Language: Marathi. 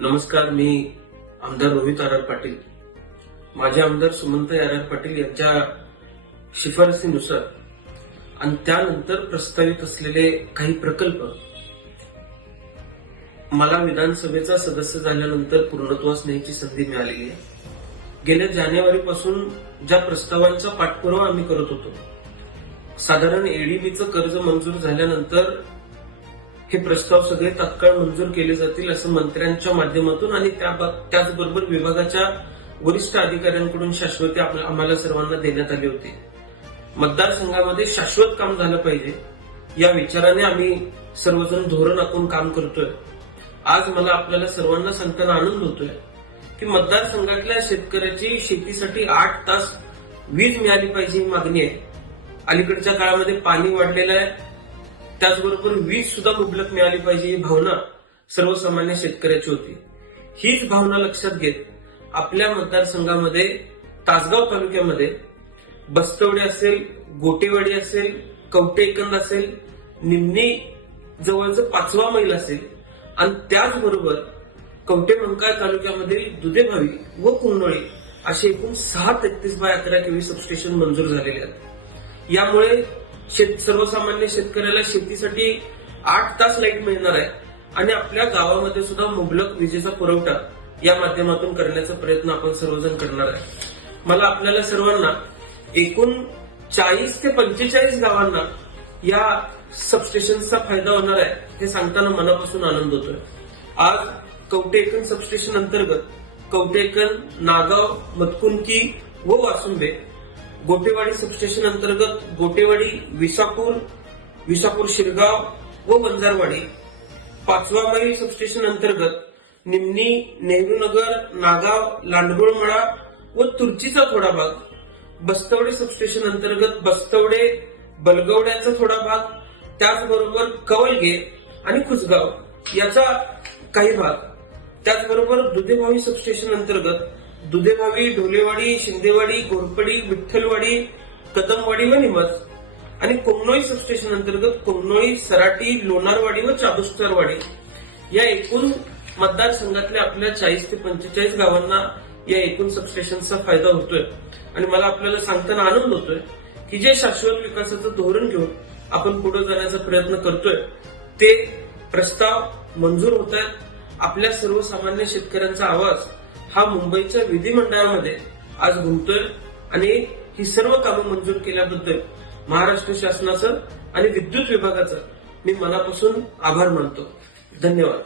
नमस्कार, मी आमदार रोहित आर पाटील. माझे आमदार सुमंत आर पाटील यांच्या शिफारसीनुसार आणि त्यानंतर प्रस्तावित असलेले काही प्रकल्प मला विधानसभेचा सदस्य झाल्यानंतर पूर्णत्वास न्यायची संधी मिळालेली आहे. गेल्या जानेवारीपासून ज्या प्रस्तावांचा पाठपुरावा आम्ही करत होतो, साधारण एडीबीचं कर्ज मंजूर झाल्यानंतर हे प्रस्ताव सगळे तात्काळ मंजूर केले जातील असं मंत्र्यांच्या माध्यमातून आणि त्याचबरोबर विभागाच्या वरिष्ठ अधिकाऱ्यांकडून शाश्वती आम्हाला सर्वांना देण्यात आली होती. मतदारसंघामध्ये शाश्वत काम झालं पाहिजे या विचाराने आम्ही सर्वजण धोरण आखून काम करतोय. आज मला आपल्याला सर्वांना सांगताना आनंद होतोय की मतदारसंघातल्या शेतकऱ्याची शेतीसाठी 8 तास वीज मिळाली पाहिजे ही मागणी आहे. अलीकडच्या काळामध्ये पाणी वाढलेलं आहे, त्याचबरोबर वीज सुद्धा मुबलक मिळाली पाहिजे ही भावना सर्वसामान्य शेतकऱ्याची होती. हीच भावना लक्षात घेत आपल्या मतदारसंघामध्ये तासगाव तालुक्यामध्ये बस्तवडे असेल, गोटेवाडी असेल, कवटेकंद असेल, निम्नी जवळचं 5वा मैल असेल आणि त्याचबरोबर कवटेमंकाळ तालुक्यामधील दुधेभावी व कुंडोळी असे एकूण 6 33/11 केव्ही सबस्टेशन मंजूर झालेले आहेत. यामुळे सर्वसामान्य शेतकऱ्याला शेतीसाठी 8 तास लाईट मिळणार आहे आणि आपल्या गावामध्ये सुद्धा मुबलक विजेचा पुरवठा या माध्यमातून करण्याचा प्रयत्न आपण सर्वजण करणार आहे. मला आपल्याला सर्वांना एकूण 40 ते 45 गावांना या सबस्टेशनचा फायदा होणार आहे हे सांगताना मनापासून आनंद होतोय. आज कवटेकन सबस्टेशन अंतर्गत कवटेकन, नागाव, मतकुंकी व वासुंबे, गोटेवाडी सबस्टेशन अंतर्गत गोटेवाडी, विसापूर शिरगाव व वंजारवाडी, 5वा मैल सबस्टेशन अंतर्गत निम्नी, नेहरूनगर, नागाव, लांडगुळमळा व तुर्चीचा थोडा भाग, बस्तवडे सबस्टेशन अंतर्गत बस्तवडे, बलगवड्याचा थोडा भाग, त्याचबरोबर कवलगे आणि कुसगाव याचा काही भाग, त्याचबरोबर दुधेभावी सबस्टेशन अंतर्गत दुधेभावी, ढोलेवाडी, शिंदेवाडी, घोरपडी, विठ्ठलवाडी, कदमवाडी व निमज आणि कोमनोळी सबस्टेशन अंतर्गत कोमनोळी, सराटी, लोणारवाडी व चाबुस्तारवाडी या एकूण मतदारसंघातल्या आपल्या 40 ते 45 गावांना या एकूण सबस्टेशनचा फायदा होतोय. आणि मला आपल्याला सांगताना आनंद होतोय की जे शाश्वत विकासाचं धोरण घेऊन आपण पुढे जाण्याचा प्रयत्न करतोय ते प्रस्ताव मंजूर होत आहेत. आपल्या सर्वसामान्य शेतकऱ्यांचा आवाज हा मुंबईच्या विधिमंडळामध्ये आज घुमतोय आणि ही सर्व कामं मंजूर केल्याबद्दल महाराष्ट्र शासनाचं आणि विद्युत विभागाचं मी मनापासून आभार मानतो. धन्यवाद.